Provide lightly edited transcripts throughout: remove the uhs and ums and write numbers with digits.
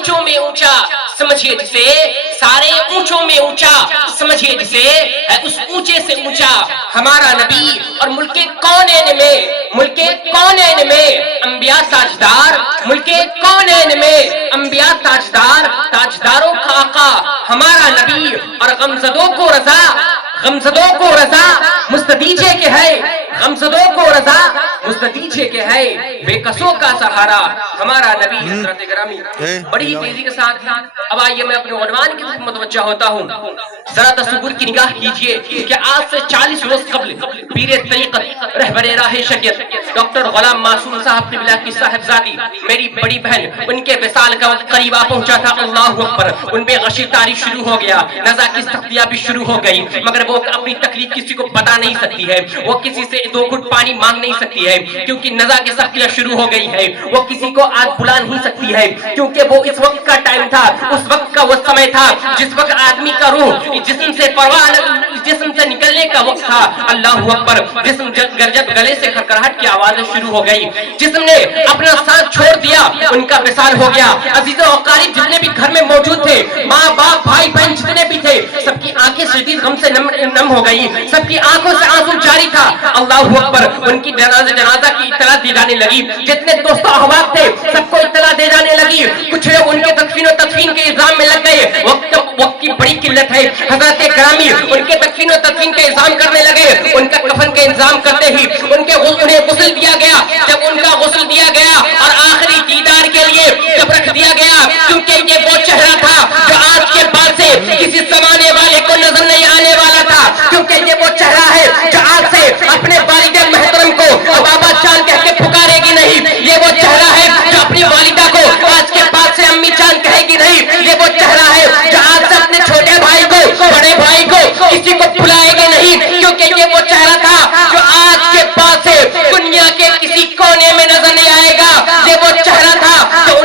اونچوں میں اونچا سمجھیے جسے، سارے اونچوں میں اونچا سمجھیے جسے، اس اونچے سے اونچا ہمارا نبی، اور ملک کونین میں انبیاء تاجدار، ملک کونین میں انبیاء تاجدار، تاجداروں کا آقا ہمارا نبی، اور غمزدوں کو رضا مستدیجے کے ہے، غمزدوں کو رضا مستدیجے کے ہے، بے قصوں کا سہارا ہمارا نبی۔ حضرت گرامی بڑی تیزی کے ساتھ اب آئیے میں اپنے عنوان کی طرف متوجہ ہوتا ہوں۔ ذرا تصور کی نگاہ کیجئے کہ آج سے 40 روز قبل پیر طریقت رہبر راہ شریعت ڈاکٹر غلام معصوم صاحب قبلہ کی صاحبزادی میری بڑی بہن، ان کے وصال کا وقت قریب آ پہنچا تھا۔ اللہ اکبر، ان پہ غشی طاری شروع ہو گیا، نزا کی سختیاں بھی شروع ہو گئی، مگر وہ اپنی تکلیف کسی کو بتا نہیں سکتی ہے، وہ کسی سے 2 گھٹ پانی مانگ نہیں سکتی ہے کیونکہ نزا کی سختیاں شروع ہو گئی ہے، وہ کسی کو آج بلا نہیں سکتی ہے کیونکہ وہ اس وقت کا ٹائم تھا، اس وقت کا وہ سمے تھا جس وقت آدمی کا روح جسم سے جسم سے نکلنے کا وقت تھا۔ اللہ اکبر، جسم جب گلے سے کھرکھراہٹ کی آوازیں شروع ہو گئی، جسم نے اپنا ساتھ چھوڑ دیا، ان کا وصال ہو گیا۔ عزیزوں و اقارب جتنے بھی گھر میں موجود تھے، ماں باپ بھائی بہن جتنے بھی تھے، سب کی آنکھیں شدید غم سے نم ہو گئی، سب کی آنکھوں سے آنسو جاری تھا۔ اللہ اکبر، ان کی جنازہ کی اطلاع دی جانے لگی، جتنے دوست و احباب تھے سب کو اطلاع دے جانے لگی، کچھ لوگ ان کے تدفین و تدفین کے انتظام میں لگ گئے، وقت کی بڑی قلت ہے۔ حضرت گرامی ان کے تدفین و تدفین کا انتظام کرنے لگے، ان کا کفن کا انتظام کرتے ہی انہیں غسل دیا گیا، جب ان کا غسل دیا گیا اور آخری دیدار کے لیے جب رکھ دیا گیا، کیونکہ یہ وہ چہرہ تھا جو آج کے بعد سے کسی زمانے والے کو نظر نہیں آنے والا تھا، کیونکہ یہ وہ چہرہ ہے جو آج سے اپنے والد محترم کو بابا جان کہہ کے پکارے گی نہیں، یہ وہ چہرہ ہے جو اپنی والدہ کو آج کے بعد سے امی جان کہے گی نہیں، یہ وہ چہرہ ہے جو آج سے اپنے چھوٹے بھائی کو بڑے بھائی کو کسی کو بلائے گی نہیں، کیونکہ یہ وہ چہرہ تھا جو آج کے بعد سے دنیا کے کسی کونے میں نظر نہیں آئے گا، یہ وہ چہرہ تھا جو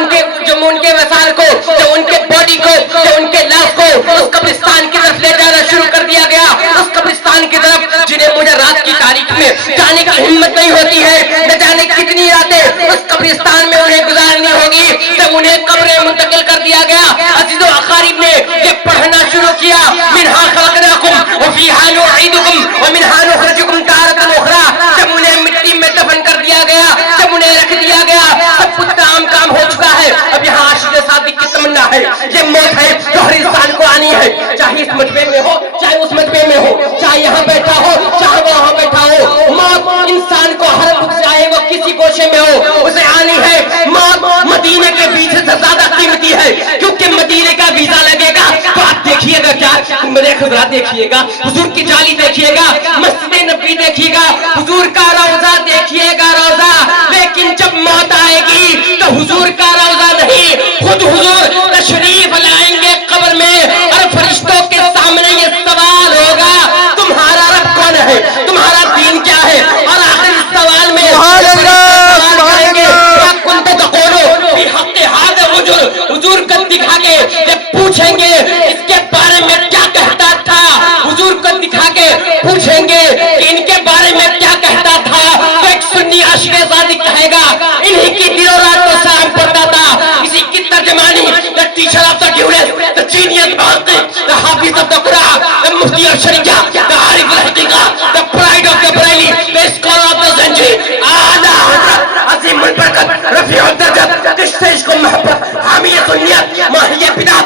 ان کے وصال کو، جو ان کے باڈی کو، جو ان کے لاش کو اس قبرستان کی طرف لے جانا شروع کر دیا گیا، اس قبرستان کی طرف جنہیں مجھے رات کی تاریخ میں جانے کی ہمت نہیں ہوتی ہے، نہ جانے کتنی راتیں اس قبرستان میں انہیں گزارنی ہوگی، جب انہیں قبریں منتقل کر دیا گیا۔ عزیزو اقارب نے یہ پڑھنا شروع کیا، منہا خلقناکم وفیہا نعیدکم ومنہا نخرجکم تارۃ اخری، جب انہیں مٹی میں دفن کر دیا گیا، جب انہیں رکھ دیا گیا، سب کچھ کام ہو چکا ہے، اب یہاں عاشق صادق کی تمنا ہے، یہ موت ہے جو ہر انسان کو آنی ہے، چاہے اس مجمع میں ہو چاہے اس مجمع میں ہو، چاہے یہاں بیٹھا ہو چاہے وہاں بیٹھا ہو، موت انسان کو ہر وقت چاہے وہ کسی گوشے میں ہو اسے آنی ہے۔ موت مدینے کے ویزے سے زیادہ قیمتی ہے، کیونکہ مدینے کا ویزا لگے گا تو آپ دیکھیے گا کیا، میرے خدا دیکھیے گا، حضور کی جالی دیکھیے گا، مسجد نبوی دیکھیے گا، حضور کا روضہ دیکھیے گا روضہ، لیکن جب موت آئے گی تو حضور کا روضہ نہیں، خود حضور تشریف لائیں گے قبر میں، اور فرشتوں کے سامنے یہ سوال ہوگا تمہارا رب کون ہے، تمہارا دین کیا ہے، اور آخر اس سوال میں سوال کریں گے کن تو تقولو فی حق ھذا الرجل، حضور کو دکھا کے جب پوچھیں گے اس کے بارے میں کیا کہتا تھا، حضور کو دکھا کے پوچھیں گے کہ ان کے بارے میں کیا کہتا تھا، تو ایک سنی عاشق صادق کہے گا انہی کی دل و رات کو سلام پڑھتا تھا، اسی کی ترجمانی the teacher of the Julius, the genius Bhakti, the Hafiz of the Quran, the Mufti of Sharia, the Arif al-Haqiqa, the pride of the Bareilly, the scholar of the Zanji, Aala Hazrat Azim al-Barakat, Rafi al-Darjat, Kishta Ishq al-Mahabbat, Hami al-Sunniyat, Mahi al-Bidat,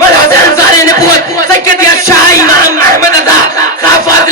Malhaz Ansari Nubuwwat, Sayyid ya Shah Imam Ahmad Reza, Khafaz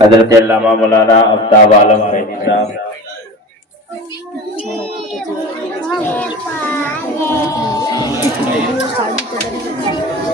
حضرت علامہ مولانا آفتاب عالم مہدی صاحب